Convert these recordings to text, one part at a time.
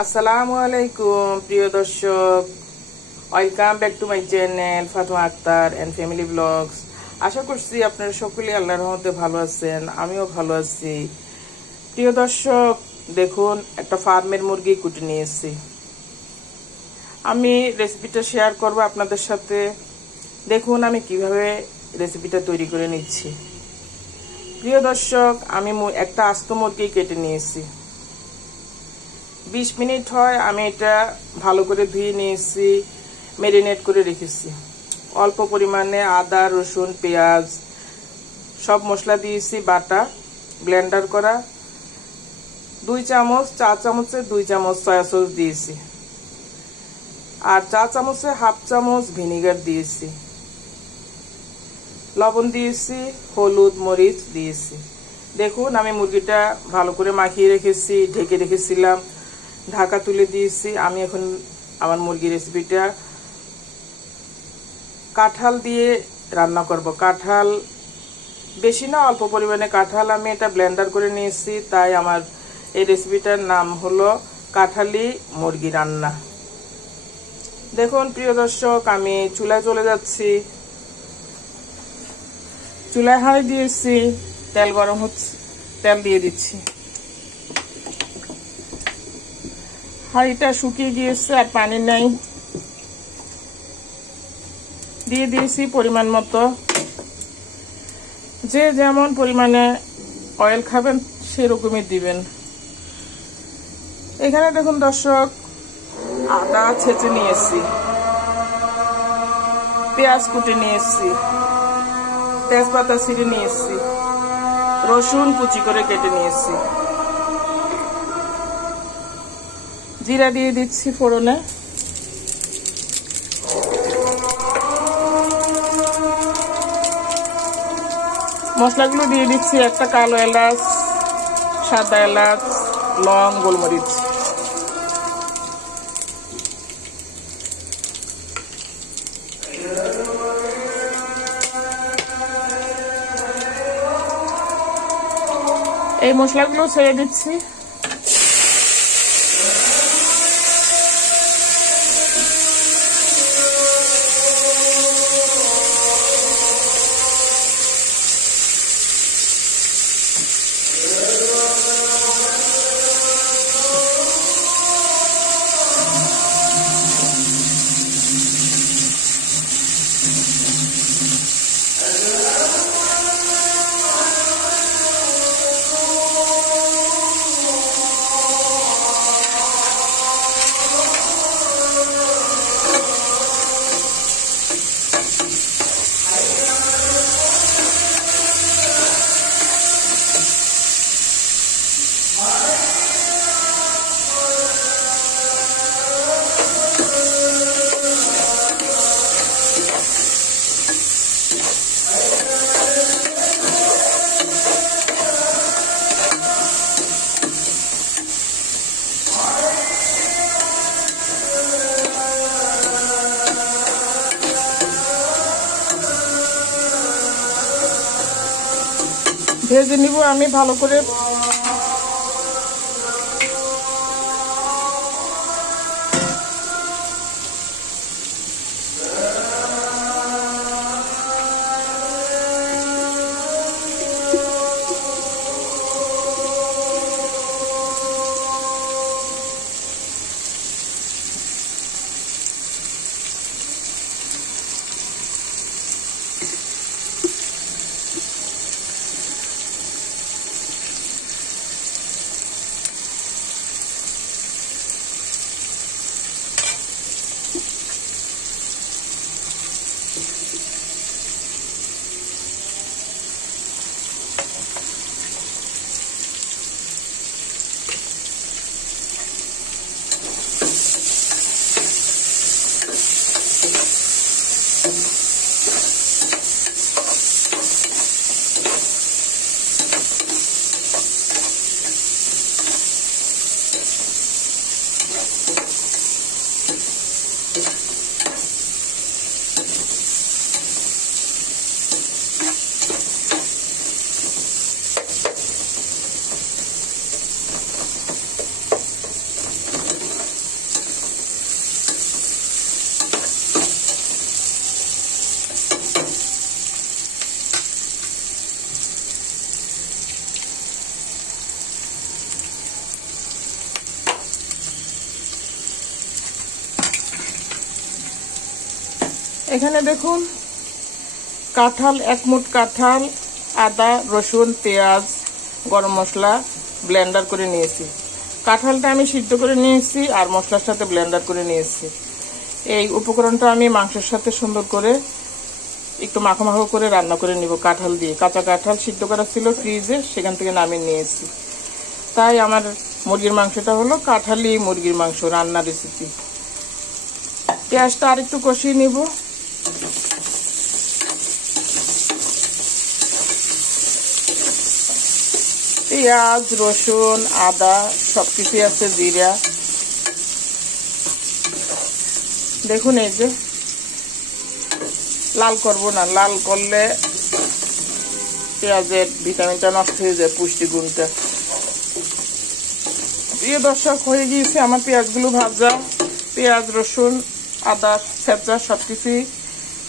আসসালামু আলাইকুম প্রিয় দর্শক, welcome back to my channel Fatema Akter and family blogs. আশা করছি আপনারা সকলে আল্লাহর রহমতে ভালো আছেন, আমিও ভালো আছি। প্রিয় দর্শক, দেখুন একটা ফার্মের মুরগি কুটে নিয়েছি। আমি রেসিপিটা শেয়ার করব আপনাদের সাথে। দেখুন আমি কিভাবে রেসিপিটা তৈরি করে নিচ্ছি। প্রিয় দর্শক, আমি একটা আস্ত মুরগি কেটে নিয়েছি। 20 মিনিট হয় আমি এটা ভালো করে ধুয়ে নিয়েছি, ম্যারিনেট করে রেখেছি। অল্প পরিমাণে আদা, রসুন, পেঁয়াজ সব মশলা দিয়েছি বাটা, ব্লেন্ডার করা। 2 চামচ, চা চামচে 2 চামচ সয়া সস দিয়েছি, আর চা চামচে হাফ চামচ ভিনিগার দিয়েছি। লবণ দিয়েছি, হলুদ, মরিচ দিয়েছি। দেখুন আমি মুরগিটা ভালো করে মাখিয়ে রেখেছি, ঢেকে রেখেছিলাম, ঢাকা তুলে দিয়েছি। আমি এখন আমার মুরগির রেসিপিটা কাঁঠাল দিয়ে রান্না করব। কাঁঠাল বেশি না, অল্প পরিমাণে কাঁঠাল আমি এটা ব্লেন্ডার করে নিয়েছি, তাই আমার এই রেসিপিটার নাম হলো কাঁঠালি মুরগি রান্না। দেখুন প্রিয় দর্শক, আমি চুলায় চলে যাচ্ছি। চুলায় হাঁড়ি দিয়েছি, তেল গরম হচ্ছে, তেল দিয়ে দিচ্ছি। হাঁড়িটা শুকিয়ে গিয়েছে, আর পানি নাই। দিয়ে দিয়েছি পরিমাণ মতো। যে যেমন পরিমাণে অয়েল খাবেন সেরকমই দিবেন। এখানে দেখুন দর্শক, আদা ছেঁচে নিয়েছি, পেঁয়াজ কুটে নিয়েছি, তেজপাতা ছিঁড়ে নিয়েছি, রসুন কুচি করে কেটে নিয়েছি। জিরা দিয়ে দিচ্ছি ফোড়নে। মশলাগুলো দিয়ে দিচ্ছি, একটা কালো এলাচ, সাদা এলাচ, লং, গোলমরিচ। এই মশলাগুলো ছেড়ে দিচ্ছি। ভেজে নিব আমি ভালো করে। এখানে দেখুন কাঁঠাল, 1 মুঠ কাঁঠাল, আদা, রসুন, পেঁয়াজ, গরম মশলা ব্লেন্ডার করে নিয়েছি। কাঁঠালটা আমি সিদ্ধ করে নিয়েছি আর মশলার সাথে ব্লেন্ডার করে নিয়েছি। এই উপকরণটা আমি মাংসের সাথে সুন্দর করে একটু মাখো মাখো করে রান্না করে নিব কাঁঠাল দিয়ে। কাঁচা কাঁঠাল সিদ্ধ করা ছিল ফ্রিজে, সেখান থেকে নামিয়ে নিয়েছি। তাই আমার মুরগির মাংসটা হলো কাঁঠালি মুরগির মাংস রান্না রেসিপি। পেঁয়াজটা আর একটু কষিয়ে নিব। পেঁয়াজ, রসুন, আদা সবকিছু আছে, জিরা। দেখুন এই যে লাল করব না, লাল করলে পেঁয়াজের ভিটামিনটা নষ্ট হয়ে যায়, পুষ্টিগুণটা। প্রিয় দর্শক, হয়ে গিয়েছে আমার পেঁয়াজগুলো ভাজা। পেঁয়াজ, রসুন, আদা ছেঁচা সবকিছুই।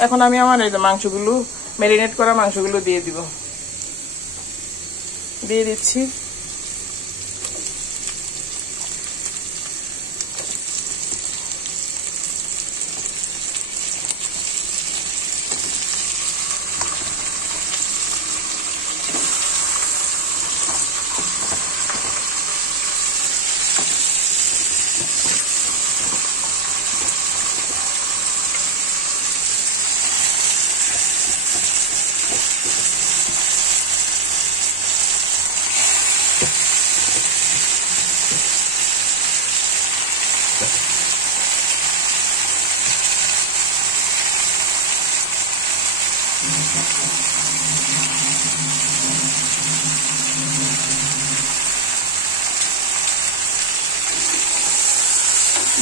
এখন আমি আমার এই যে মাংসগুলো, ম্যারিনেট করা মাংসগুলো দিয়ে দিচ্ছি।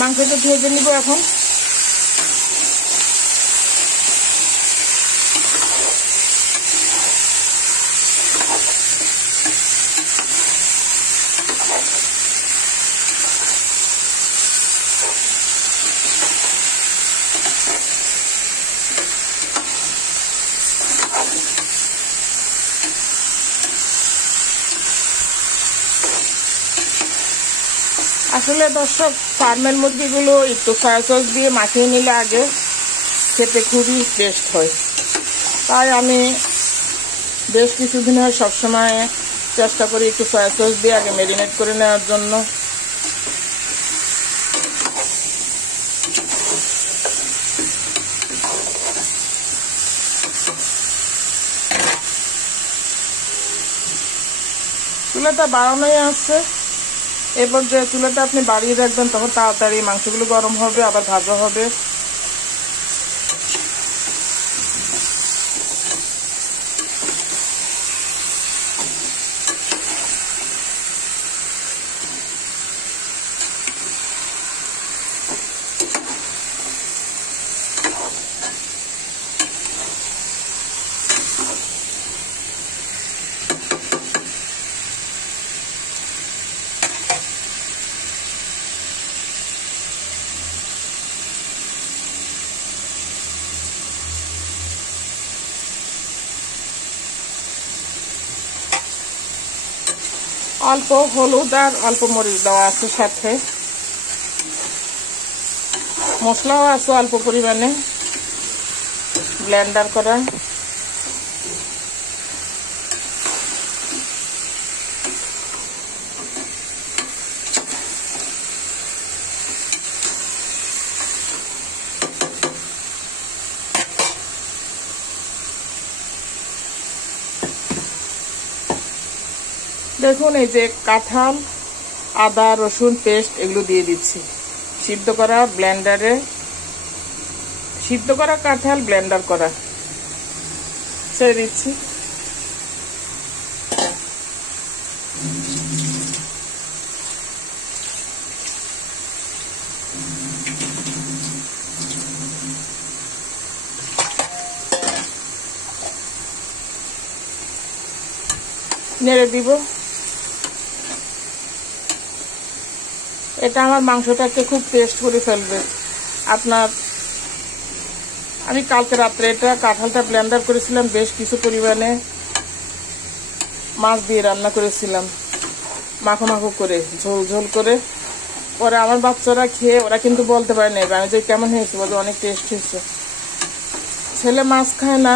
মাংসটা ভেজে নিব এখন। আসলে দর্শক, ফার্মের মুরগিগুলো একটু সয়া সস দিয়ে মাখিয়ে নিলে আগে খেতে খুবই টেস্ট হয়। তাই আমি বেশ কিছুদিন হয় সবসময় চেষ্টা করি একটু সয়া সস দিয়ে আগে ম্যারিনেট করে নেওয়ার জন্য। চুলাটা বাড়ানোই আছে। এরপর যে চুলাটা আপনি বাড়িয়ে রাখবেন, তখন তাড়াতাড়ি মাংসগুলো গরম হবে, আবার ভাজা হবে। অল্প হলুদ আর অল্প মরিচ দেওয়া আছে, সাথে মশলাও আছে অল্প পরিমাণে ব্লেন্ডার করা। দেখুন এই যে কাঁঠাল, আদা, রসুন পেস্ট এগুলো দিয়ে দিচ্ছি। সিদ্ধ করা ব্লেন্ডারে, সিদ্ধ করা কাঁঠাল ব্লেন্ডার করা ছেড়ে দিচ্ছি। নেড়ে দিব। এটা আমার মাংসটাকে খুব টেস্ট করে ফেলবে। আমি কালকে রাত্রে এটা কাঁঠালটা ব্লেন্ডার করেছিলাম, বেশ কিছু পরিমাণে মাছ দিয়ে রান্না করেছিলাম, মাখো মাখো করে, ঝোল ঝোল করে। পরে আমার বাচ্চারা খেয়ে ওরা কিন্তু বলতে পারে না আমি যে কেমন হয়েছে, বলতে অনেক টেস্ট হয়েছে। ছেলে মাছ খায় না,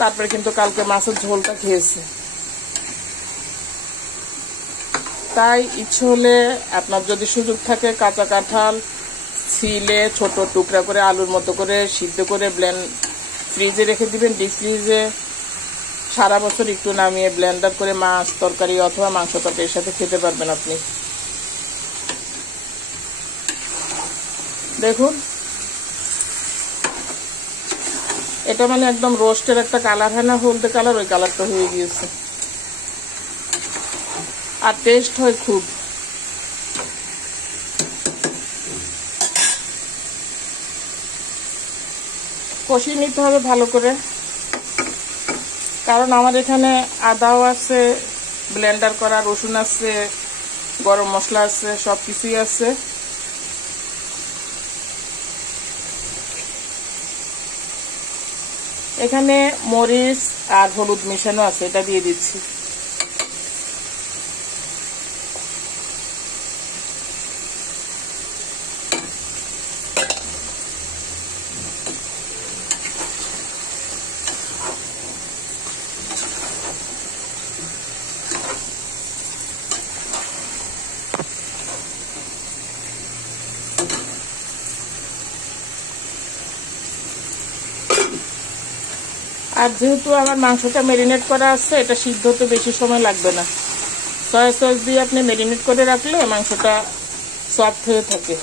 তারপরে কিন্তু কালকে মাছের ঝোলটা খেয়েছে। তাই ইচ্ছে হলে আপনার যদি সুযোগ থাকে কাঁচা কাঁঠাল ছিলে ছোট টুকরা করে আলুর মতো করে সিদ্ধ করে ফ্রিজে রেখে দিবেন, ডিপ ফ্রিজে। সারা বছর একটু নামিয়ে ব্লেন্ডার করে মাছ তরকারি অথবা মাংস তরকারির সাথে খেতে পারবেন আপনি। দেখুন, এটা মানে একদম রোস্টের একটা কালার হয় না, হলদে কালার, ওই কালারটা হয়ে গিয়েছে। আর টেস্ট হয় খুব। কষিয়ে নিতে হবে ভালো করে, কারণ আমার এখানে আদাও আছে, ব্লেন্ডার করা রসুন আছে, গরম মশলা আছে, সব কিছুই আছে। এখানে মরিচ আর হলুদ মিশানো আছে, এটা দিয়ে দিচ্ছি। আর যেহেতু আমার মাংসটা ম্যারিনেট করা আছে, এটা সিদ্ধ হতে বেশি সময় লাগবে না। সয়া সস দিয়ে আপনি ম্যারিনেট করে রাখলে মাংসটা সফট হয়ে থাকে।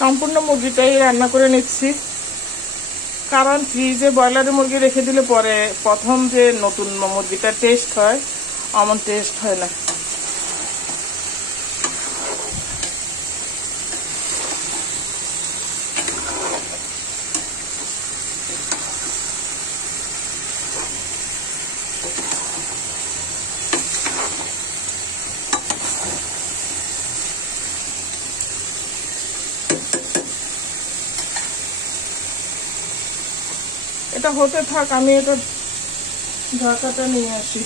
সম্পূর্ণ মুরগিটাই রান্না করে নিচ্ছি, কারণ ফ্রিজে ব্রয়লারের মুরগি রেখে দিলে পরে প্রথম যে নতুন মুরগিটার টেস্ট হয় অমন টেস্ট হয় না। এটা হতে থাক, আমি এটা ঢাকাটা নিয়ে আসি।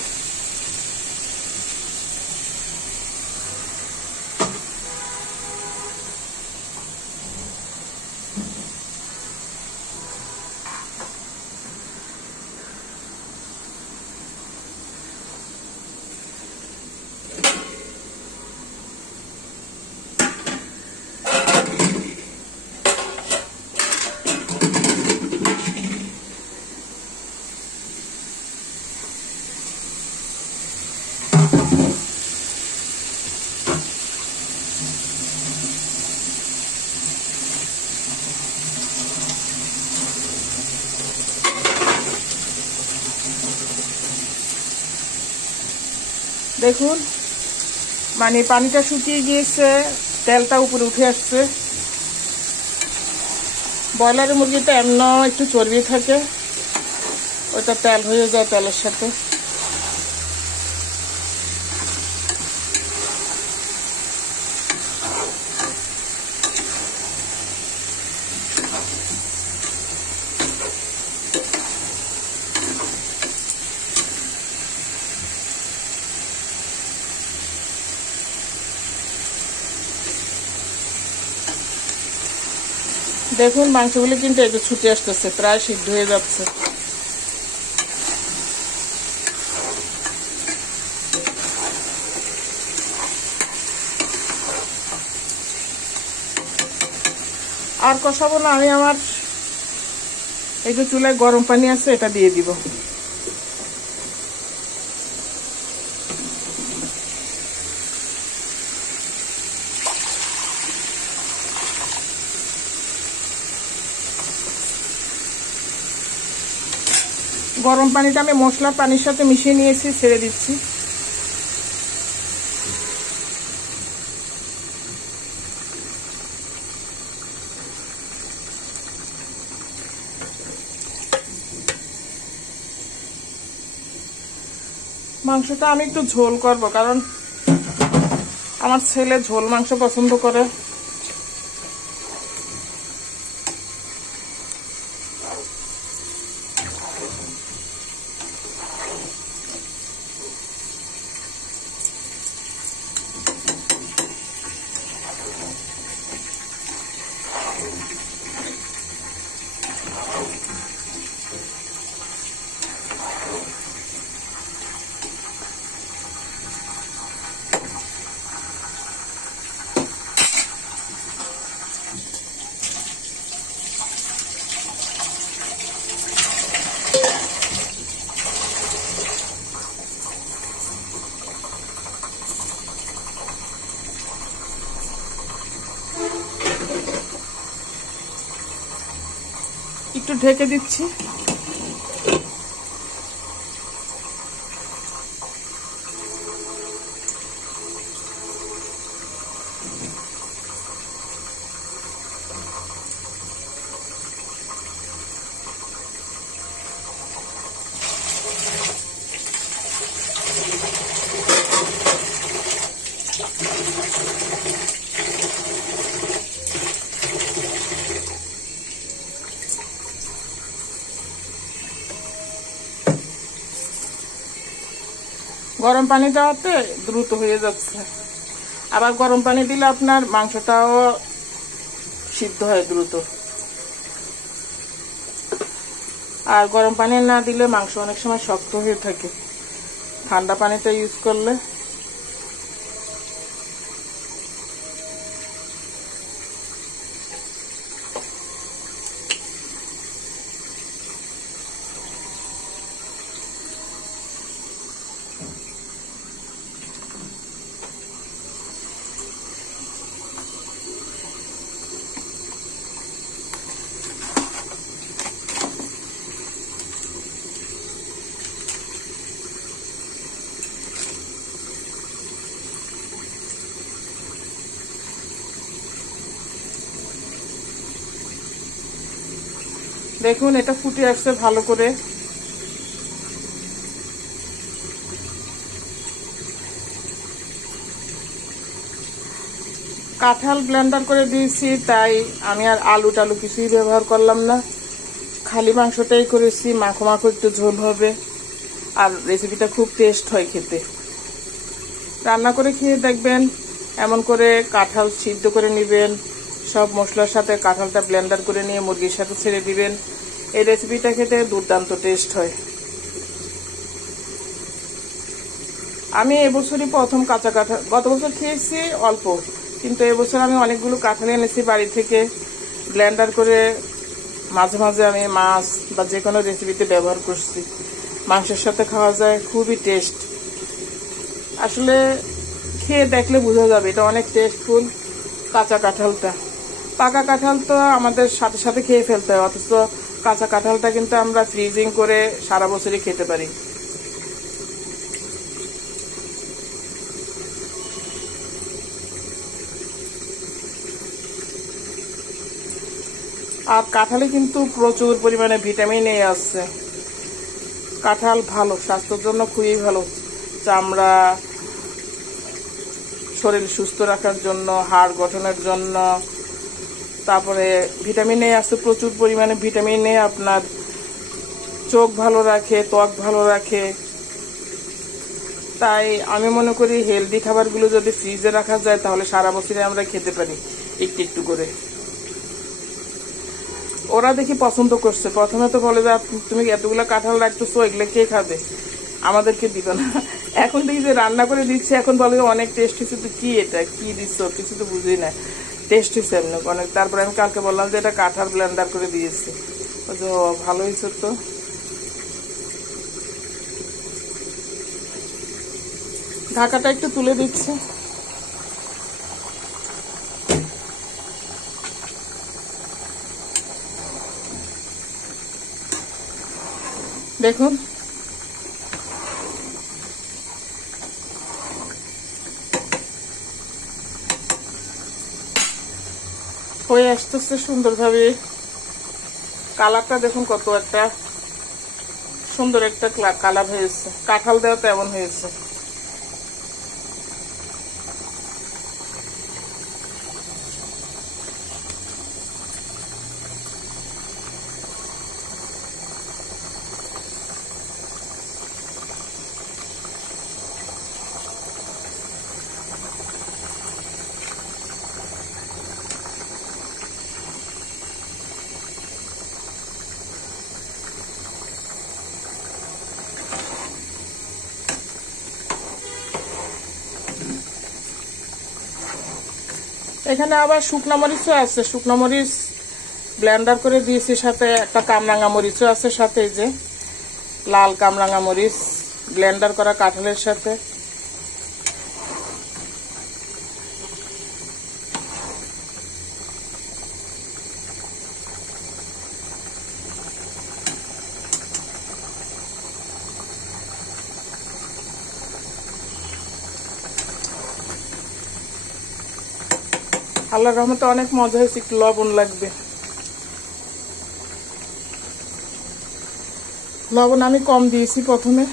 দেখুন, মানে পানিটা শুকিয়ে গিয়েছে, তেলটা উপরে উঠে আসছে। ব্রয়লারের মুরগিটা এমন একটু চর্বি থাকে, ওটা তেল হয়ে যায় তেলের সাথে। দেখুন মাংসগুলি কিন্তু একটু ছুটে আসতেছে, প্রায় সিদ্ধ হয়ে যাচ্ছে। আর কষাবো না, আমি আমার এই যে চুলায় গরম পানি আছে এটা দিয়ে দিব। গরম পানিটা আমি মশলার পানির সাথে মিশিয়ে নিয়েছি, ছেড়ে দিচ্ছি। মাংসটা আমি একটু ঝোল করব, কারণ আমার ছেলে ঝোল মাংস পছন্দ করে। একটু ঢেকে দিচ্ছি। গরম পানি দেওয়াতে দ্রুত হয়ে যাচ্ছে, আবার গরম পানি দিলে আপনার মাংসটাও সিদ্ধ হয় দ্রুত। আর গরম পানি না দিলে মাংস অনেক সময় শক্ত হয়ে থাকে, ঠান্ডা পানিটা ইউজ করলে। দেখুন এটা ফুটে আসছে ভালো করে। কাঁঠাল ব্লেন্ডার করে দিয়েছি, তাই আমি আর আলু টালু কিছুই ব্যবহার করলাম না, খালি মাংসটাই করেছি। মাখো মাখো একটু ঝোল হবে, আর রেসিপিটা খুব টেস্ট হয় খেতে। রান্না করে খেয়ে দেখবেন, এমন করে কাঁঠাল সিদ্ধ করে নেবেন, সব মশলার সাথে কাঁঠালটা ব্লেন্ডার করে নিয়ে মুরগির সাথে ছেড়ে দিবেন। এই রেসিপিটা খেতে দুর্দান্ত টেস্ট হয়। আমি এবছরই প্রথম কাঁচা কাঁঠাল, গত বছর খেয়েছি অল্প, কিন্তু এবছর আমি অনেকগুলো কাঁঠাল এনেছি বাড়ি থেকে, ব্লেন্ডার করে মাঝে মাঝে আমি মাছ বা যে কোনো রেসিপিতে ব্যবহার করছি। মাংসের সাথে খাওয়া যায়, খুবই টেস্ট। আসলে খেয়ে দেখলে বোঝা যাবে এটা অনেক টেস্টফুল। কাঁচা কাঁঠালটা, পাকা কাঁঠাল তো আমাদের সাথে সাথে খেয়ে ফেলতে হয়, অথচ কাঁচা কাঁঠালটা কিন্তু আমরা ফ্রিজিং করে সারা বছরই খেতে পারি। আর কাঁঠালে কিন্তু প্রচুর পরিমাণে ভিটামিন এ আছে। কাঁঠাল ভালো, স্বাস্থ্যের জন্য খুবই ভালো, চামড়া, শরীর সুস্থ রাখার জন্য, হাড় গঠনের জন্য। তারপরে ভিটামিন এ আছে প্রচুর পরিমাণে। ভিটামিন এ আপনার চোখ ভালো রাখে, ত্বক ভালো রাখে। তাই আমি মনে করি হেলদি খাবারগুলো যদি ফ্রিজে রাখা যায় তাহলে সারা বছরে আমরা খেতে পারি একটু একটু করে। ওরা দেখি পছন্দ করছে। প্রথমে তো বলে যে তুমি এতগুলো কাঁঠাল রাখতেছো, এগুলো কে খাবে, আমাদেরকে দিবে না। এখন দেখি যে রান্না করে দিচ্ছে, এখন বলে অনেক টেস্ট হয়েছে। তো কি এটা কি দিচ্ছ, কিছু তো বুঝি না, টেস্ট হয়েছে এমনি অনেক। তারপরে আমি কালকে বললাম যে এটা কাঁঠাল ব্লেন্ডার করে দিয়েছি। ভালো হয়েছে তো। ঢাকাটা একটু তুলে দিচ্ছি। দেখুন হয়ে আসতেছে সুন্দরভাবে। কালারটা দেখুন কত একটা সুন্দর একটা কালার হয়েছে, কাঁঠাল দেওয়া তো এমন হয়েছে। এখানে আবার শুকনা মরিচও আছে, শুকনা মরিচ ব্লেন্ডার করে দিয়েছি, সাথে একটা কামরাঙা মরিচও আছে, সাথে এই যে লাল কামরাঙা মরিচ ব্লেন্ডার করা কাঁঠালের সাথে। আল্লাহর রহমতে অনেক মজা হয়েছে। একটু লবণ লাগবে, লবণ আমি কম দিয়েছি প্রথমে।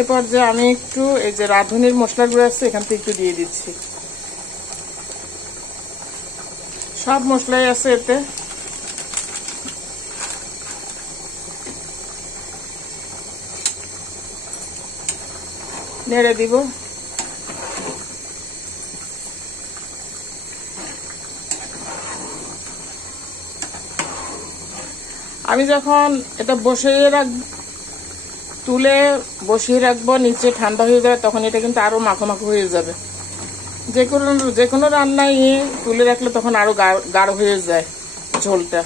এরপর যে আমি একটু এই যে রাঁধুনির মশলাগুলো আছে এখান থেকে একটু দিয়ে দিচ্ছি। সব মশলাই আছে এতে। নেড়ে দিব। আমি যখন এটা বসিয়ে রাখবো, তুলে বসিয়ে রাখবো, নিচে ঠান্ডা হয়ে যাবে, তখন এটা কিন্তু আরো মাখো মাখো হয়ে যাবে। যে কোনো রান্নায় তুলে রাখলে তখন আরো গাঢ় হয়ে যায় ঝোলটা।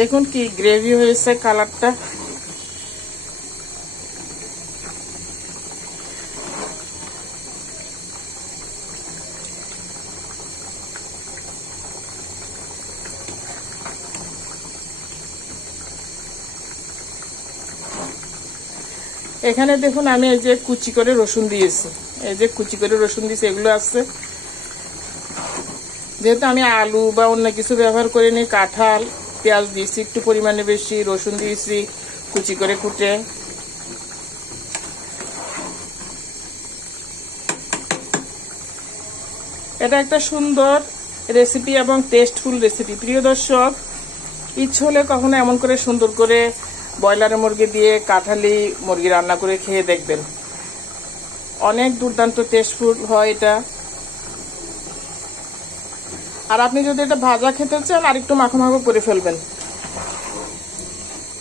দেখুন কি গ্রেভি হয়েছে, কালারটা। এখানে দেখুন আমি এই যে কুচি করে রসুন দিয়েছি, এই যে কুচি করে রসুন দিয়েছি, এগুলো আছে। যেহেতু আমি আলু বা অন্য কিছু ব্যবহার করিনি, কাঁঠাল, পেঁয়াজ দিয়েছি একটু পরিমাণে বেশি, রসুন দিয়েছি কুচি করে কুটে। এটা একটা সুন্দর রেসিপি এবং টেস্টফুল রেসিপি। প্রিয় দর্শক, ইচ্ছে হলে কখনো এমন করে সুন্দর করে ব্রয়লারের মুরগি দিয়ে কাঁঠালি মুরগি রান্না করে খেয়ে দেখবেন, অনেক দুর্দান্ত টেস্টফুল হয় এটা। আর আপনি যদি এটা ভাজা খেতে চান আর একটু মাখো মাখো করে ফেলবেন।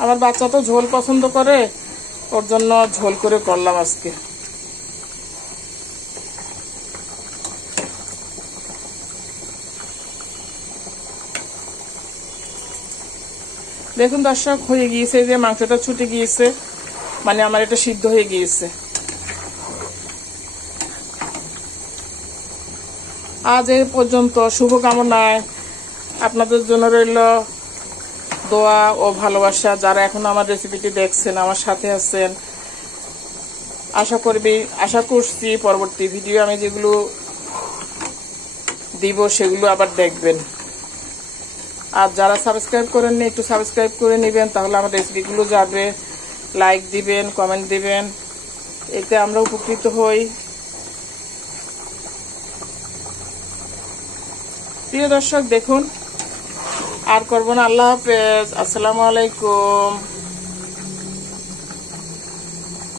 আমার বাচ্চা তো ঝোল পছন্দ করে, ওর জন্য ঝোল করে করলাম আজকে। দেখুন দর্শক, হয়ে গিয়েছে, যে মাংসটা ছুটে গিয়েছে, মানে আমার এটা সিদ্ধ হয়ে গিয়েছে। আজ এই পর্যন্ত। শুভকামনায় আপনাদের জন্য রইল দোয়া ও ভালোবাসা। যারা এখন আমার রেসিপিটি দেখছেন, আমার সাথে আছেন, আশা করছি পরবর্তী ভিডিও আমি যেগুলো দিব সেগুলো আবার দেখবেন। আর যারা সাবস্ক্রাইব করেননি একটু সাবস্ক্রাইব করে নেবেন, তাহলে আমার রেসিপিগুলো যাবে। লাইক দিবেন, কমেন্ট দিবেন, এতে আমরা উপকৃত হই। প্রিয় দর্শক, দেখুন আর করবো না। আল্লাহ হাফেজ, আসসালামু আলাইকুম।